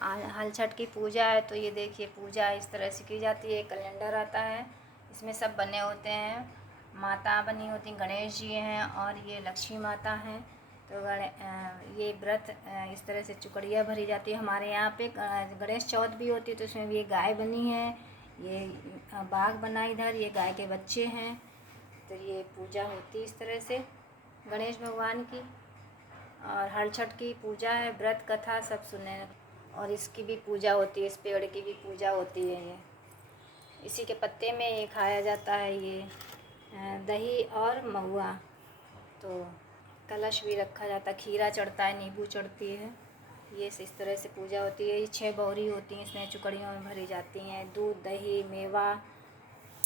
हल छठ की पूजा है। तो ये देखिए पूजा इस तरह से की जाती है। कैलेंडर आता है, इसमें सब बने होते हैं। माता बनी होती, गणेश जी हैं और ये लक्ष्मी माता हैं। तो ये व्रत इस तरह से चुकड़िया भरी जाती है। हमारे यहाँ पे गणेश चौथ भी होती है, तो इसमें भी ये गाय बनी है, ये बाघ बना इधर, ये गाय के बच्चे हैं। तो ये पूजा होती है इस तरह से गणेश भगवान की। और हर छठ की पूजा है, व्रत कथा सब सुने। और इसकी भी पूजा होती है, इस पेड़ की भी पूजा होती है। ये इसी के पत्ते में ये खाया जाता है, ये दही और महुआ। तो कलश भी रखा जाता है, खीरा चढ़ता है, नींबू चढ़ती है। ये इस तरह से पूजा होती है। ये 6 बौरी होती हैं, इसमें चुकड़ियों में भरी जाती हैं। दूध, दही, मेवा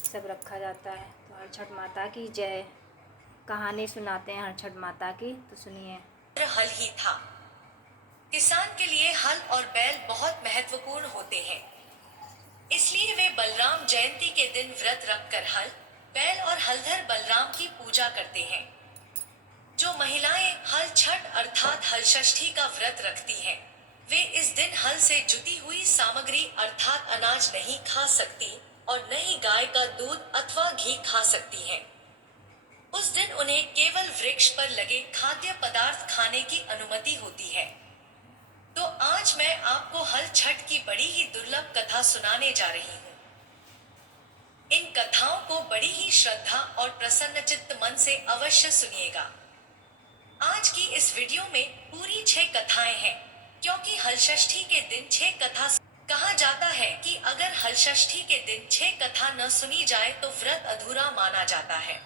सब रखा जाता है। तो हर छठ माता की जय। कहानी सुनाते हैं हर छठ माता की, तो सुनिए। हल ही था। किसान के लिए हल और बैल बहुत महत्वपूर्ण होते हैं, इसलिए वे बलराम जयंती के दिन व्रत रखकर हल, बैल और हलधर बलराम की पूजा करते हैं। जो महिलाएं हल छठ अर्थात हल षष्ठी का व्रत रखती हैं, वे इस दिन हल से जुटी हुई सामग्री अर्थात अनाज नहीं खा सकती और न ही गाय का दूध अथवा घी खा सकती हैं। उस दिन उन्हें केवल वृक्ष पर लगे खाद्य पदार्थ खाने की अनुमति होती है। तो आज मैं आपको हल छठ की बड़ी ही दुर्लभ कथा सुनाने जा रही हूँ। इन कथाओं को बड़ी ही श्रद्धा और प्रसन्नचित्त मन से अवश्य सुनिएगा। आज की इस वीडियो में पूरी 6 कथाएं हैं, क्योंकि हल षष्ठी के दिन 6 कथा कहा जाता है कि अगर हल षष्ठी के दिन 6 कथा न सुनी जाए तो व्रत अधूरा माना जाता है।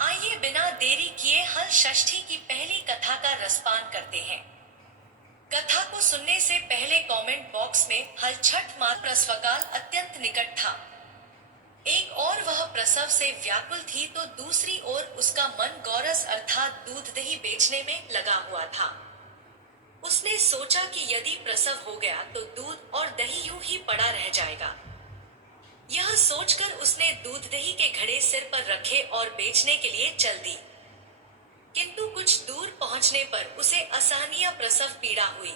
आइए बिना देरी किए हल षष्ठी की पहली कथा का रसपान करते हैं। कथा को सुनने से पहले कमेंट बॉक्स में हल छठ माता प्रसवकाल अत्यंत निकट था। एक और वह प्रसव से व्याकुल थी तो दूसरी ओर उसका मन गौरस अर्थात दूध दही बेचने में लगा हुआ था। उसने सोचा कि यदि प्रसव हो गया तो दूध और दही यूं ही पड़ा रह जाएगा। यह सोचकर उसने दूध दही के घड़े सिर पर रखे और बेचने के लिए चल दी। किंतु कुछ दूर पहुंचने पर उसे असहनीय प्रसव पीड़ा हुई।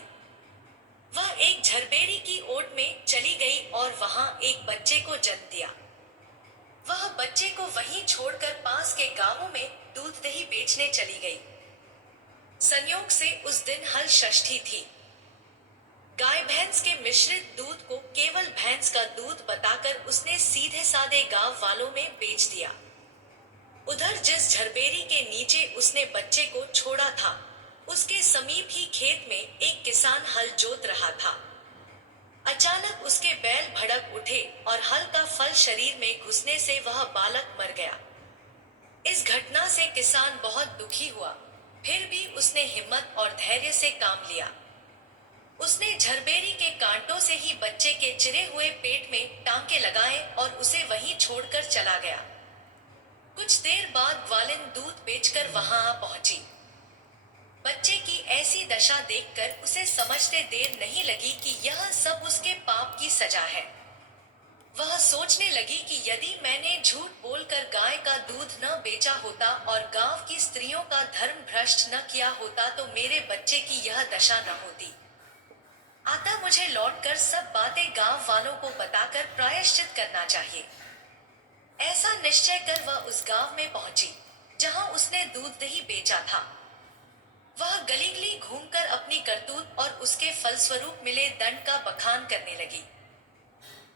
वह एक झरबेरी की ओट में चली गई और वहां एक बच्चे को जन्म दिया। वह बच्चे को वहीं छोड़कर पास के गांवों में दूध दही बेचने चली गई। संयोग से उस दिन हल षष्ठी थी। गाय भैंस के मिश्रित दूध को केवल भैंस का दूध बताकर उसने सीधे साधे गांव वालों में बेच दिया। उधर जिस झरबेरी के नीचे उसने बच्चे को छोड़ा था, उसके समीप ही खेत में एक किसान हल जोत रहा था। अचानक उसके बैल भड़क उठे और हल का फल शरीर में घुसने से वह बालक मर गया। इस घटना से किसान बहुत दुखी हुआ, फिर भी उसने हिम्मत और धैर्य से काम लिया। उसने झरबेरी के कांटों से ही बच्चे के चिरे हुए पेट में टांके लगाए और उसे वहीं छोड़कर चला गया। कुछ देर बाद ग्वालिन दूध बेचकर वहां आ पहुंची। बच्चे की ऐसी दशा देखकर उसे समझते देर नहीं लगी कि यह सब उसके पाप की सजा है। वह सोचने लगी कि यदि मैंने झूठ बोलकर गाय का दूध न बेचा होता और गांव की स्त्रियों का धर्म भ्रष्ट न किया होता तो मेरे बच्चे की यह दशा न होती। अतः मुझे लौटकर सब बातें गांव वालों को बताकर प्रायश्चित करना चाहिए। ऐसा निश्चय कर वह उस गांव में पहुंची, जहां उसने दूध दही बेचा था। वह गली गली घूमकर अपनी करतूत और उसके फलस्वरूप मिले दंड का बखान करने लगी।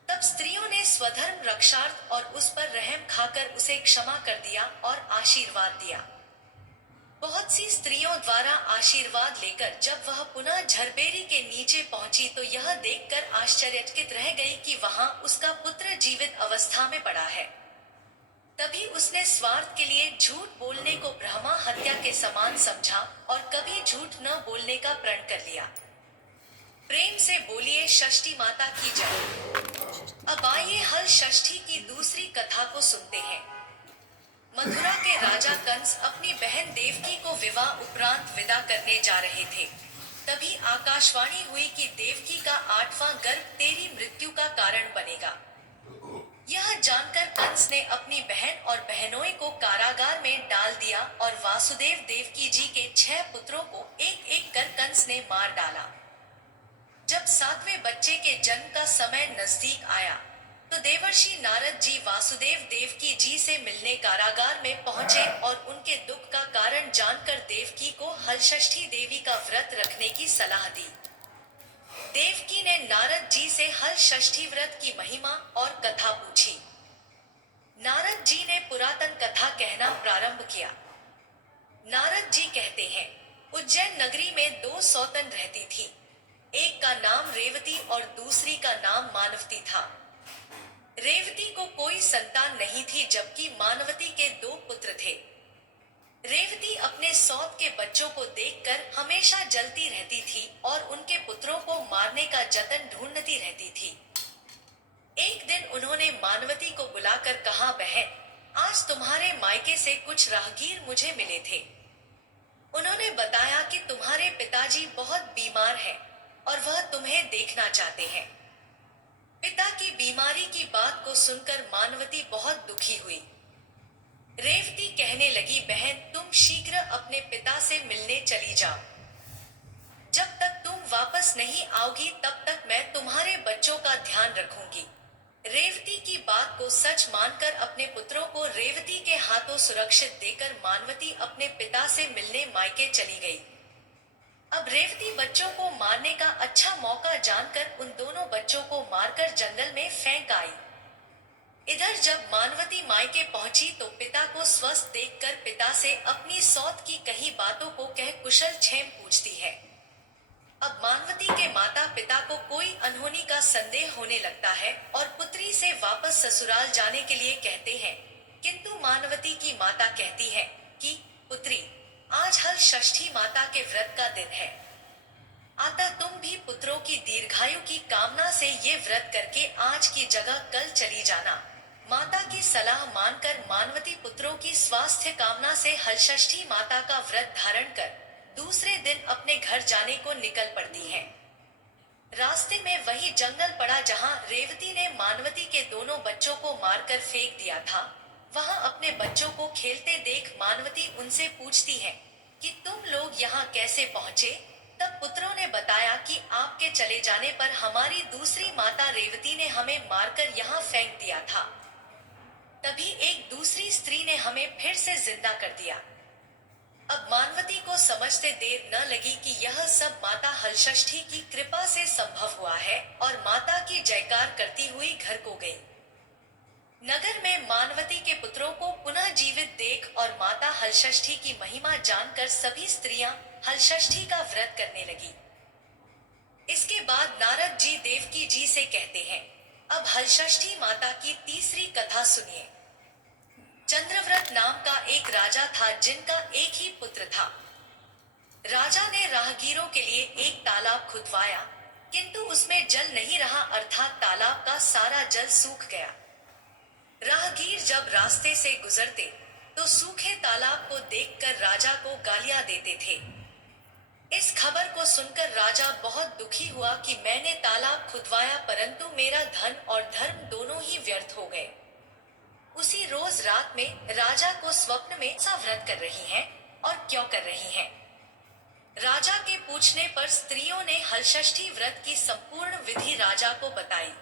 तब स्त्रियों ने स्वधर्म रक्षार्थ और उस पर रहम खाकर उसे क्षमा कर दिया और आशीर्वाद दिया। बहुत सी स्त्रियों द्वारा आशीर्वाद लेकर जब वह पुनः झरबेरी के नीचे पहुंची तो यह देखकर आश्चर्यचकित रह गई कि वहां उसका पुत्र जीवित अवस्था में पड़ा है। तभी उसने स्वार्थ के लिए झूठ बोलने को ब्रह्मा हत्या के समान समझा और कभी झूठ न बोलने का प्रण कर लिया। प्रेम से बोलिए षष्ठी माता की जय। अब आइए हल षष्ठी की दूसरी कथा को सुनते हैं। मथुरा के राजा कंस अपनी बहन देवकी को विवाह उपरांत विदा करने जा रहे थे। तभी आकाशवाणी हुई कि देवकी का 8वां गर्भ तेरी मृत्यु का कारण बनेगा। यह जानकर कंस ने अपनी बहन और बहनोई को कारागार में डाल दिया और वासुदेव देवकी जी के 6 पुत्रों को एक एक कर कंस ने मार डाला। जब सातवें बच्चे के जन्म का समय नजदीक आया तो देवर्षि नारद जी वासुदेव देवकी जी से मिलने कारागार में पहुंचे और उनके दुख का कारण जानकर देवकी को हलषष्ठी देवी का व्रत रखने की सलाह दी। देवकी ने नारद जी से हलषष्ठी व्रत की महिमा और कथा पूछी। नारद जी ने पुरातन कथा कहना प्रारंभ किया। नारद जी कहते हैं, उज्जैन नगरी में 2 सौतन रहती थी। एक का नाम रेवती और दूसरी का नाम मानवती था। रेवती को कोई संतान नहीं थी जबकि मानवती के 2 पुत्र थे। रेवती अपने सौत के बच्चों को देखकर हमेशा जलती रहती थी और उनके पुत्रों को मारने का जतन ढूंढती रहती थी। एक दिन उन्होंने मानवती को बुलाकर कहा, बहन, आज तुम्हारे मायके से कुछ राहगीर मुझे मिले थे। उन्होंने बताया कि तुम्हारे पिताजी बहुत बीमार हैं और वह तुम्हें देखना चाहते हैं। पिता की बीमारी की बात को सुनकर मानवती बहुत दुखी हुई। रेवती कहने लगी, बहन, तुम शीघ्र अपने पिता से मिलने चली जाओ। जब तक तुम वापस नहीं आओगी तब तक मैं तुम्हारे बच्चों का ध्यान रखूंगी। रेवती की बात को सच मानकर अपने पुत्रों को रेवती के हाथों सुरक्षित देकर मानवती अपने पिता से मिलने मायके चली गई। अब रेवती बच्चों को मारने का अच्छा मौका जानकर उन दोनों बच्चों को मारकर जंगल में फेंक आई। इधर जब मानवती मायके पहुंची तो पिता को स्वस्थ देखकर पिता से अपनी सौत की कही बातों को कह कुशल क्षेम पूछती है। अब मानवती के माता पिता को कोई अनहोनी का संदेह होने लगता है और पुत्री से वापस ससुराल जाने के लिए कहते हैं, किंतु मानवती की माता कहती है कि पुत्री, आज हलषष्ठी माता के व्रत का दिन है, अतः तुम भी पुत्रों की दीर्घायु की कामना से ये व्रत करके आज की जगह कल चली जाना। माता की सलाह मानकर मानवती पुत्रों की स्वास्थ्य कामना से हलषष्ठी माता का व्रत धारण कर दूसरे दिन अपने घर जाने को निकल पड़ती है। रास्ते में वही जंगल पड़ा जहां रेवती ने मानवती के दोनों बच्चों को मारकर फेंक दिया था। वहां अपने बच्चों को खेलते देख मानवती उनसे पूछती है कि तुम लोग यहाँ कैसे पहुँचे। तब पुत्रों ने बताया कि आपके चले जाने पर हमारी दूसरी माता रेवती ने हमें मारकर यहाँ फेंक दिया था। तभी एक दूसरी स्त्री ने हमें फिर से जिंदा कर दिया। अब मानवती को समझते देर न लगी कि यह सब माता हलषष्ठी की कृपा से संभव हुआ है और माता की जयकार करती हुई घर को गई। नगर में मानवती के पुत्रों को पुनः जीवित देख और माता हलषष्ठी की महिमा जानकर सभी स्त्रियां हलषष्ठी का व्रत करने लगी। इसके बाद नारद जी देवकी जी से कहते हैं, अब हलषष्ठी माता की तीसरी कथा सुनिए। चंद्रव्रत नाम का एक राजा था जिनका एक ही पुत्र था। राजा ने राहगीरों के लिए एक तालाब खुदवाया, किंतु उसमें जल नहीं रहा, अर्थात तालाब का सारा जल सूख गया। राहगीर जब रास्ते से गुजरते तो सूखे तालाब को देखकर राजा को गालियां देते थे। इस खबर को सुनकर राजा बहुत दुखी हुआ कि मैंने तालाब खुदवाया परंतु मेरा धन और धर्म दोनों ही व्यर्थ हो गए। उसी रोज रात में राजा को स्वप्न में सा व्रत कर रही हैं और क्यों कर रही हैं। राजा के पूछने पर स्त्रियों ने हलषष्ठी व्रत की संपूर्ण विधि राजा को बताई।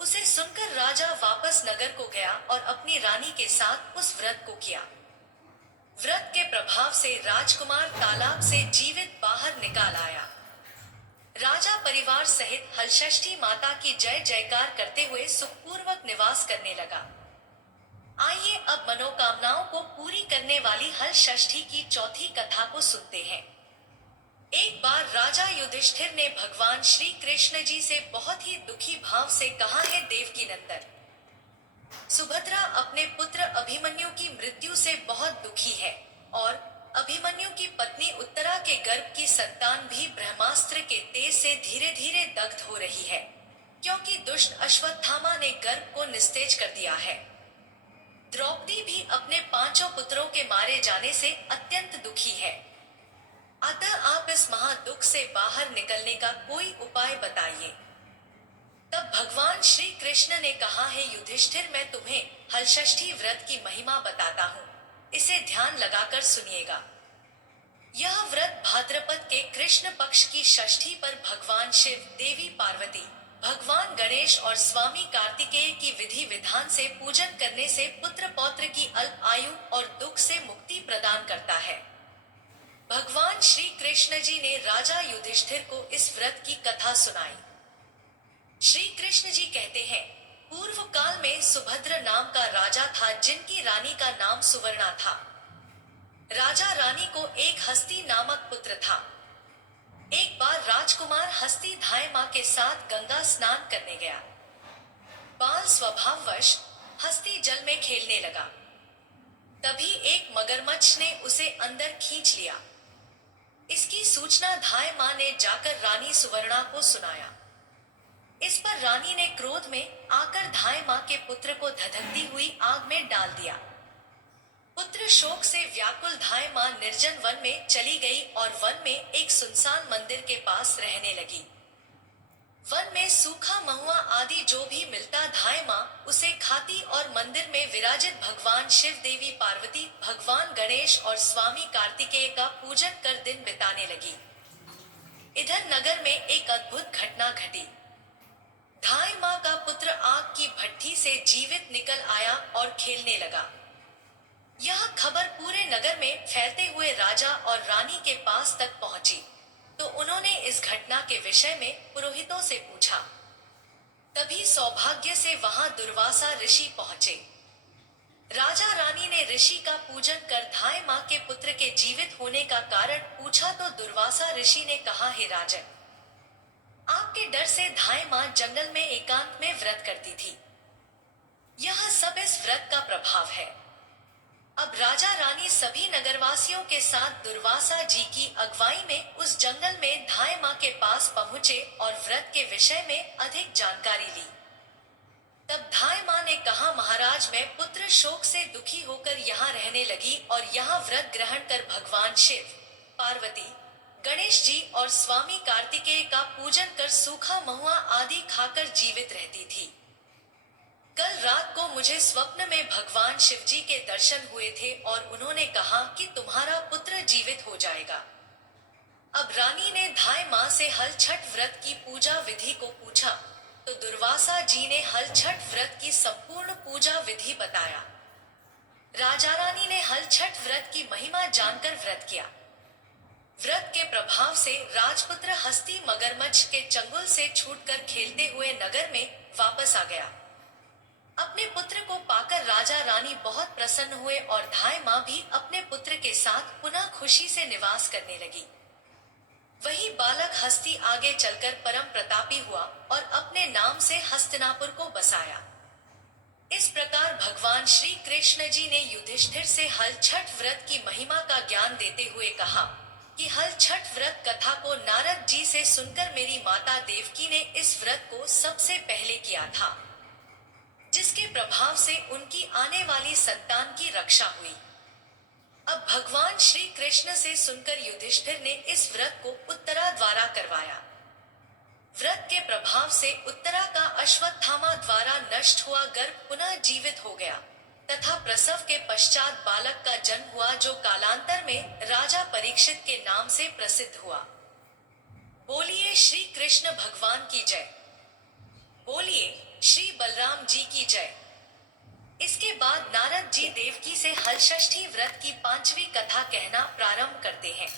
उसे सुनकर राजा वापस नगर को गया और अपनी रानी के साथ उस व्रत को किया। व्रत के प्रभाव से राजकुमार तालाब से जीवित बाहर निकाल आया। राजा परिवार सहित हलषष्ठी माता की जय जयकार करते हुए सुखपूर्वक निवास करने लगा। आइए अब मनोकामनाओं को पूरी करने वाली हलषष्ठी की चौथी कथा को सुनते हैं। एक बार राजा युधिष्ठिर ने भगवान श्री कृष्ण जी से बहुत ही दुखी भाव से कहा है, देवकी नंदन, सुभद्रा अपने पुत्र अभिमन्यु की मृत्यु से बहुत दुखी है और अभिमन्यु की पत्नी उत्तरा के गर्भ की संतान भी ब्रह्मास्त्र के तेज से धीरे धीरे दग्ध हो रही है, क्योंकि दुष्ट अश्वत्थामा ने गर्भ को निस्तेज कर दिया है। द्रौपदी भी अपने 5 पुत्रों के मारे जाने से अत्यंत दुखी है। अतः आप इस महादुख से बाहर निकलने का कोई उपाय बताइए। तब भगवान श्री कृष्ण ने कहा है, युधिष्ठिर, मैं तुम्हें हलषष्ठी व्रत की महिमा बताता हूँ, इसे ध्यान लगाकर सुनिएगा। यह व्रत भाद्रपद के कृष्ण पक्ष की षष्ठी पर भगवान शिव, देवी पार्वती, भगवान गणेश और स्वामी कार्तिकेय की विधि विधान से पूजन करने से पुत्र पौत्र की अल्प आयु और दुख से मुक्ति प्रदान करता है। भगवान श्री कृष्ण जी ने राजा युधिष्ठिर को इस व्रत की कथा सुनाई। श्री कृष्ण जी कहते हैं, पूर्व काल में सुभद्र नाम का राजा था जिनकी रानी का नाम सुवर्णा था। राजा रानी को एक हस्ती नामक पुत्र था। एक बार राजकुमार हस्ती धाय माँ के साथ गंगा स्नान करने गया। बाल स्वभाववश हस्ती जल में खेलने लगा। तभी एक मगरमच्छ ने उसे अंदर खींच लिया। इसकी सूचना धाय माँ ने जाकर रानी सुवर्णा को सुनाया। इस पर रानी ने क्रोध में आकर धाय माँ के पुत्र को धधकती हुई आग में डाल दिया। पुत्र शोक से व्याकुल धाय माँ निर्जन वन में चली गई और वन में एक सुनसान मंदिर के पास रहने लगी। वन में सूखा महुआ आदि जो भी मिलता धाय माँ उसे खाती और मंदिर में विराजित भगवान शिव, देवी पार्वती, भगवान गणेश और स्वामी कार्तिकेय का पूजन कर दिन बिताने लगी। इधर नगर में एक अद्भुत घटना घटी। धाय माँ का पुत्र आग की भट्ठी से जीवित निकल आया और खेलने लगा। यह खबर पूरे नगर में फैलते हुए राजा और रानी के पास तक पहुंची, तो उन्होंने इस घटना के विषय में पुरोहितों से पूछा। तभी सौभाग्य से वहां दुर्वासा ऋषि पहुंचे। राजा रानी ने ऋषि का पूजन कर धाय माँ के पुत्र के जीवित होने का कारण पूछा तो दुर्वासा ऋषि ने कहा, हे राजन, आपके डर से धाय माँ जंगल में एकांत में व्रत करती थी। यह सब इस व्रत का प्रभाव है। अब राजा रानी सभी नगरवासियों के साथ दुर्वासा जी की अगुवाई में उस जंगल में धाय माँ के पास पहुंचे और व्रत के विषय में अधिक जानकारी ली। तब धाय माँ ने कहा, महाराज, मैं पुत्र शोक से दुखी होकर यहाँ रहने लगी और यहाँ व्रत ग्रहण कर भगवान शिव, पार्वती, गणेश जी और स्वामी कार्तिकेय का पूजन कर सूखा महुआ आदि खाकर जीवित रहती थी। कल रात को मुझे स्वप्न में भगवान शिव जी के दर्शन हुए थे और उन्होंने कहा कि तुम्हारा पुत्र जीवित हो जाएगा। अब रानी ने धाय माँ से हल छठ व्रत की पूजा विधि को पूछा, तो दुर्वासा जी ने हल छठ व्रत की संपूर्ण पूजा विधि बताया। राजा रानी ने हल छठ व्रत की महिमा जानकर व्रत किया। व्रत के प्रभाव से राजपुत्र हस्ती मगरमच्छ के चंगुल से छूटकर खेलते हुए नगर में वापस आ गया। अपने पुत्र को पाकर राजा रानी बहुत प्रसन्न हुए और धाय माँ भी अपने पुत्र के साथ पुनः खुशी से निवास करने लगी। वही बालक हस्ती आगे चलकर परम प्रतापी हुआ और अपने नाम से हस्तिनापुर को बसाया। इस प्रकार भगवान श्री कृष्ण जी ने युधिष्ठिर से हल छठ व्रत की महिमा का ज्ञान देते हुए कहा कि हल छठ व्रत कथा को नारद जी से सुनकर मेरी माता देवकी ने इस व्रत को सबसे पहले किया था, जिसके प्रभाव से उनकी आने वाली संतान की रक्षा हुई। अब भगवान श्री कृष्ण से सुनकर युधिष्ठिर ने इस व्रत को उत्तरा द्वारा करवाया। व्रत के प्रभाव से उत्तरा का अश्वत्थामा द्वारा नष्ट हुआ गर्भ पुनः जीवित हो गया तथा प्रसव के पश्चात बालक का जन्म हुआ, जो कालांतर में राजा परीक्षित के नाम से प्रसिद्ध हुआ। बोलिए श्री कृष्ण भगवान की जय। बोलिए श्री बलराम जी की जय। इसके बाद नारद जी देवकी से हल षष्ठी व्रत की 5वीं कथा कहना प्रारंभ करते हैं।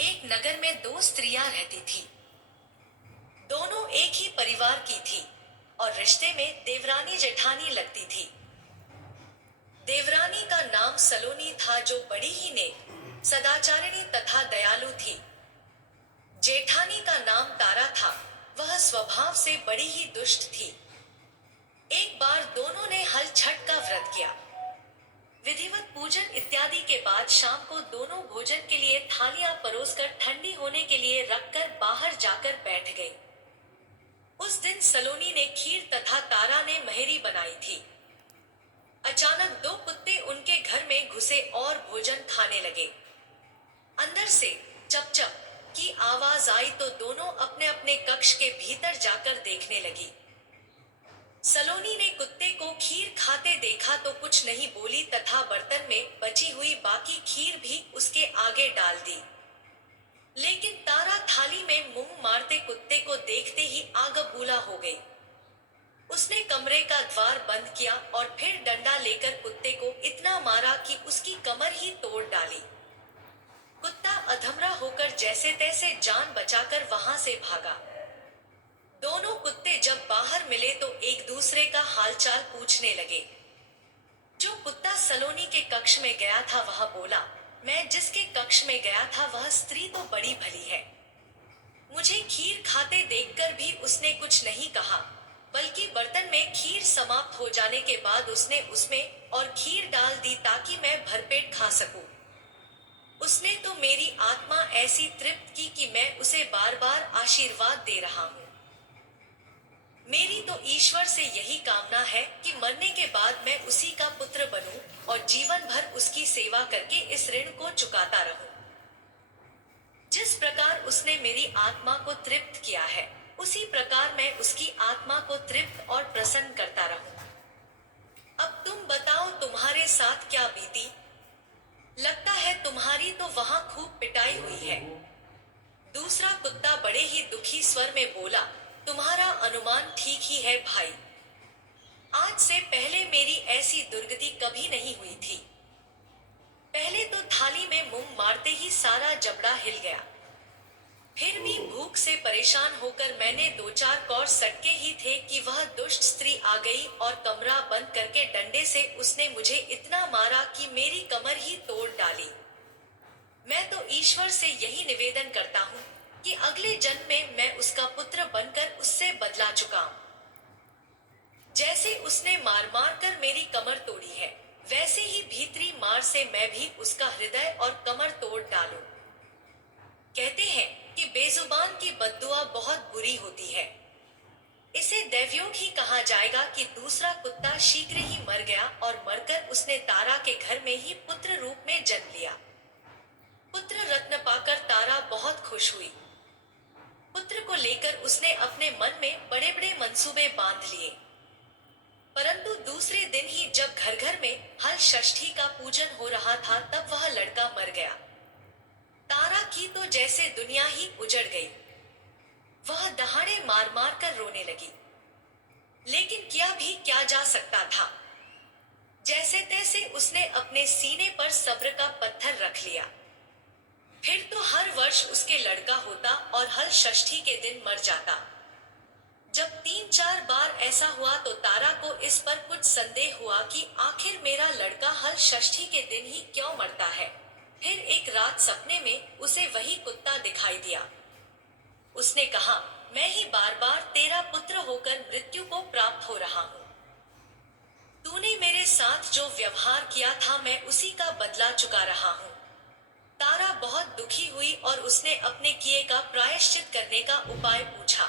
एक नगर में 2 स्त्रियां रहती थी। दोनों एक ही परिवार की थी और रिश्ते में देवरानी जेठानी लगती थी। देवरानी का नाम सलोनी था, जो बड़ी ही नेक, सदाचारिणी तथा दयालु थी। जेठानी का नाम तारा था, वह स्वभाव से बड़ी ही दुष्ट थी। एक बार दोनों ने हल छठ का व्रत किया। विधिवत पूजन इत्यादि के बाद शाम को दोनों भोजन के लिए थालियां परोसकर ठंडी होने के लिए रखकर बाहर जाकर बैठ गई। उस दिन सलोनी ने खीर तथा तारा ने महेरी बनाई थी। अचानक 2 कुत्ते उनके घर में घुसे और भोजन खाने लगे। अंदर से चप चप की आवाज आई तो दोनों अपने अपने कक्ष के भीतर जाकर देखने लगी। सलोनी ने कुत्ते को खीर खाते देखा तो कुछ नहीं बोली तथा बर्तन में बची हुई बाकी खीर भी उसके आगे डाल दी। लेकिन तारा थाली में मुंह मारते कुत्ते को देखते ही आग बबूला हो गई। उसने कमरे का द्वार बंद किया और फिर डंडा लेकर कुत्ते को इतना मारा कि उसकी कमर ही तोड़ डाली। कुत्ता अधमरा होकर जैसे तैसे जान बचाकर वहां से भागा। दोनों कुत्ते जब बाहर मिले तो एक दूसरे का हालचाल पूछने लगे। जो कुत्ता सलोनी के कक्ष में गया था वह बोला, मैं जिसके कक्ष में गया था वह स्त्री तो बड़ी भली है। मुझे खीर खाते देखकर भी उसने कुछ नहीं कहा, बल्कि बर्तन में खीर समाप्त हो जाने के बाद उसने उसमें और खीर डाल दी ताकि मैं भरपेट खा सकूं। उसने तो मेरी आत्मा ऐसी तृप्त की कि मैं उसे बार बार आशीर्वाद दे रहा हूं। मेरी तो ईश्वर से यही कामना है कि मरने के बाद मैं उसी का पुत्र बनूं और जीवन भर उसकी सेवा करके इस ऋण को चुकाता रहूं। जिस प्रकार उसने मेरी आत्मा को तृप्त किया है, उसी प्रकार मैं उसकी आत्मा को तृप्त और प्रसन्न करता रहूं। अब तुम बताओ तुम्हारे साथ क्या बीती? लगता है तुम्हारी तो वहां खूब पिटाई हुई है। दूसरा कुत्ता बड़े ही दुखी स्वर में बोला, तुम्हारा अनुमान ठीक ही है भाई। आज से पहले मेरी ऐसी दुर्गति कभी नहीं हुई थी। पहले तो थाली में मुंह मारते ही सारा जबड़ा हिल गया। फिर भी भूख से परेशान होकर मैंने 2-4 कौर सटके ही थे कि वह दुष्ट स्त्री आ गई और कमरा बंद करके डंडे से उसने मुझे इतना मारा कि मेरी कमर ही तोड़ डाली। मैं तो ईश्वर से यही निवेदन करता हूँ कि अगले जन्म में मैं उसका पुत्र बनकर उससे बदला चुकाऊं। जैसे उसने मार मार कर मेरी कमर तोड़ी है, वैसे ही भीतरी मार से मैं भी उसका हृदय और कमर तोड़ डालूं। कहते हैं कि बेजुबान की बद्दुआ बहुत बुरी होती है। इसे दैवयोग ही कहा जाएगा कि दूसरा कुत्ता शीघ्र ही मर गया और मरकर उसने तारा के घर में ही पुत्र रूप में जन्म लिया। पुत्र रत्न पाकर तारा बहुत खुश हुई। पुत्र को लेकर उसने अपने मन में बड़े बड़े मंसूबे बांध लिए। परंतु दूसरे दिन ही जब घर घर में हल षष्ठी का पूजन हो रहा था तब वह लड़का मर गया। तारा की तो जैसे दुनिया ही उजड़ गई। वह दहाड़े मार मार कर रोने लगी। लेकिन किया भी क्या जा सकता था। जैसे तैसे उसने अपने सीने पर सब्र का पत्थर रख लिया। फिर तो हर वर्ष उसके लड़का होता और हल षष्ठी के दिन मर जाता। जब 3-4 बार ऐसा हुआ तो तारा को इस पर कुछ संदेह हुआ कि आखिर मेरा लड़का हल षष्ठी के दिन ही क्यों मरता है। फिर एक रात सपने में उसे वही कुत्ता दिखाई दिया। उसने कहा, मैं ही बार बार तेरा पुत्र होकर मृत्यु को प्राप्त हो रहा हूँ। तूने मेरे साथ जो व्यवहार किया था मैं उसी का बदला चुका रहा हूँ। तारा बहुत दुखी हुई और उसने अपने किए का प्रायश्चित करने का उपाय पूछा।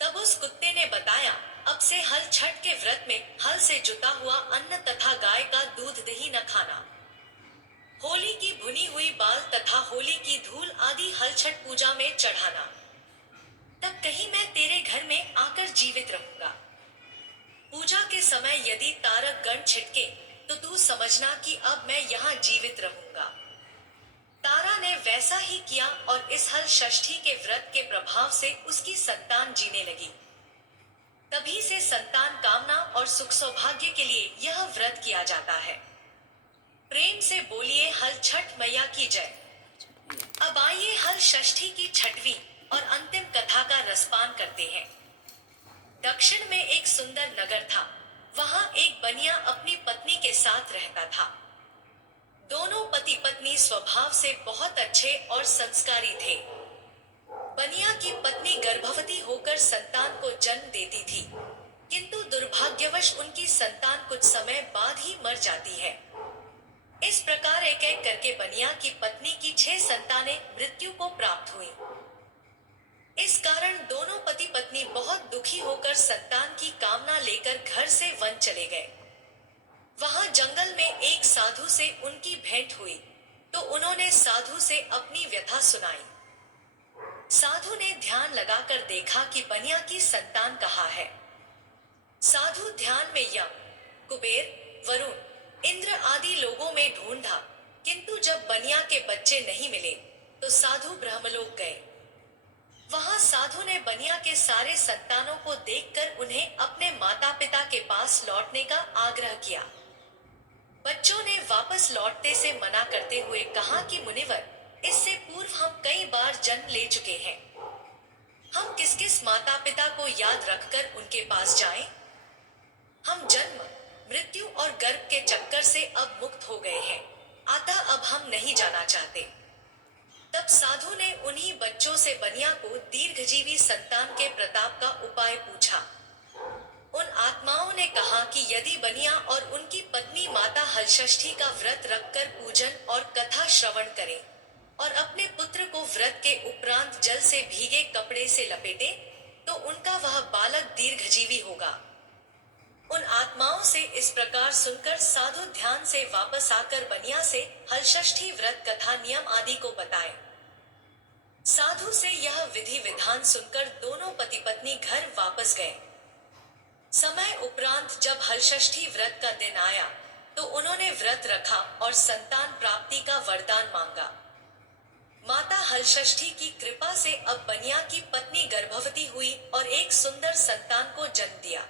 तब उस कुत्ते ने बताया, अब से हल छठ के व्रत में हल से जुता हुआ अन्न तथा गाय का दूध दही न खाना। होली की भुनी हुई बाल तथा होली की धूल आदि हल छठ पूजा में चढ़ाना। तब कहीं मैं तेरे घर में आकर जीवित रहूंगा। पूजा के समय यदि तारक गण छिटके तो तू समझना कि अब मैं यहाँ जीवित रहूंगा। तारा ने वैसा ही किया और इस हल षष्ठी के व्रत के प्रभाव से उसकी संतान जीने लगी। तभी से संतान कामना और सुख सौभाग्य के लिए यह व्रत किया जाता है। प्रेम से बोलिए हल छठ मैया की जय। अब आइए हल षष्ठी की छठवीं और अंतिम कथा का रसपान करते हैं। दक्षिण में एक सुंदर नगर था। वहां एक बनिया अपनी पत्नी के साथ रहता था। दोनों पति पत्नी स्वभाव से बहुत अच्छे और संस्कारी थे। बनिया की पत्नी गर्भवती होकर संतान को जन्म देती थी, किंतु दुर्भाग्यवश उनकी संतान कुछ समय बाद ही मर जाती है। इस प्रकार एक एक करके बनिया की पत्नी की 6 संतानें मृत्यु को प्राप्त हुई। इस कारण दोनों पति पत्नी बहुत दुखी होकर संतान की कामना लेकर घर से वन चले गए। वहां जंगल में एक साधु से उनकी भेंट हुई तो उन्होंने साधु से अपनी व्यथा सुनाई। साधु ने ध्यान लगाकर देखा कि बनिया की संतान कहाँ है। साधु ध्यान में यम, कुबेर, वरुण, इंद्र आदि लोगों में ढूंढा, किंतु जब बनिया के बच्चे नहीं मिले तो साधु ब्रह्मलोक गए। वहां साधु ने बनिया के सारे संतानों को देखकर उन्हें अपने माता पिता के पास लौटने का आग्रह किया। बच्चों ने वापस लौटने से मना करते हुए कहा कि मुनिवर, इससे पूर्व हम कई बार जन्म ले चुके हैं। हम किस किस माता पिता को याद रखकर उनके पास जाएं? हम जन्म, मृत्यु और गर्भ के चक्कर से अब मुक्त हो गए हैं, अतः अब हम नहीं जाना चाहते। तब साधु ने उन्हीं बच्चों से बनिया को दीर्घजीवी संतान के प्रताप का उपाय पूछा। उन आत्माओं ने कहा कि यदि बनिया और उनकी पत्नी माता हलषष्ठी का व्रत रखकर पूजन और कथा श्रवण करें और अपने पुत्र को व्रत के उपरांत जल से भीगे कपड़े से लपेटे, तो उनका वह बालक दीर्घजीवी होगा। उन आत्माओं से इस प्रकार सुनकर साधु ध्यान से वापस आकर बनिया से हलषष्ठी व्रत कथा नियम आदि को बताए। साधु से यह विधि विधान सुनकर दोनों पति पत्नी घर वापस गए। समय उपरांत जब हलषष्ठी व्रत का दिन आया तो उन्होंने व्रत रखा और संतान प्राप्ति का वरदान मांगा। माता हलषष्ठी की कृपा से अब बनिया की पत्नी गर्भवती हुई और एक सुंदर संतान को जन्म दिया।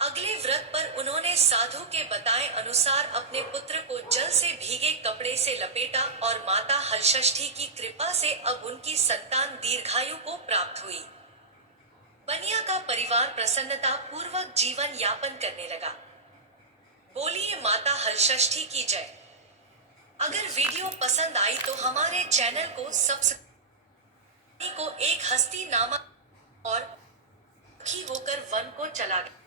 अगले व्रत पर उन्होंने साधु के बताए अनुसार अपने पुत्र को जल से भीगे कपड़े से लपेटा और माता हलषष्ठी की कृपा से अब उनकी संतान दीर्घायु को प्राप्त हुई। बनिया का परिवार प्रसन्नता पूर्वक जीवन यापन करने लगा। बोलिए माता हलषष्ठी की जय। अगर वीडियो पसंद आई तो हमारे चैनल को सब्सक्राइब को एक हस्ती नामा और होकर वन को चला गया।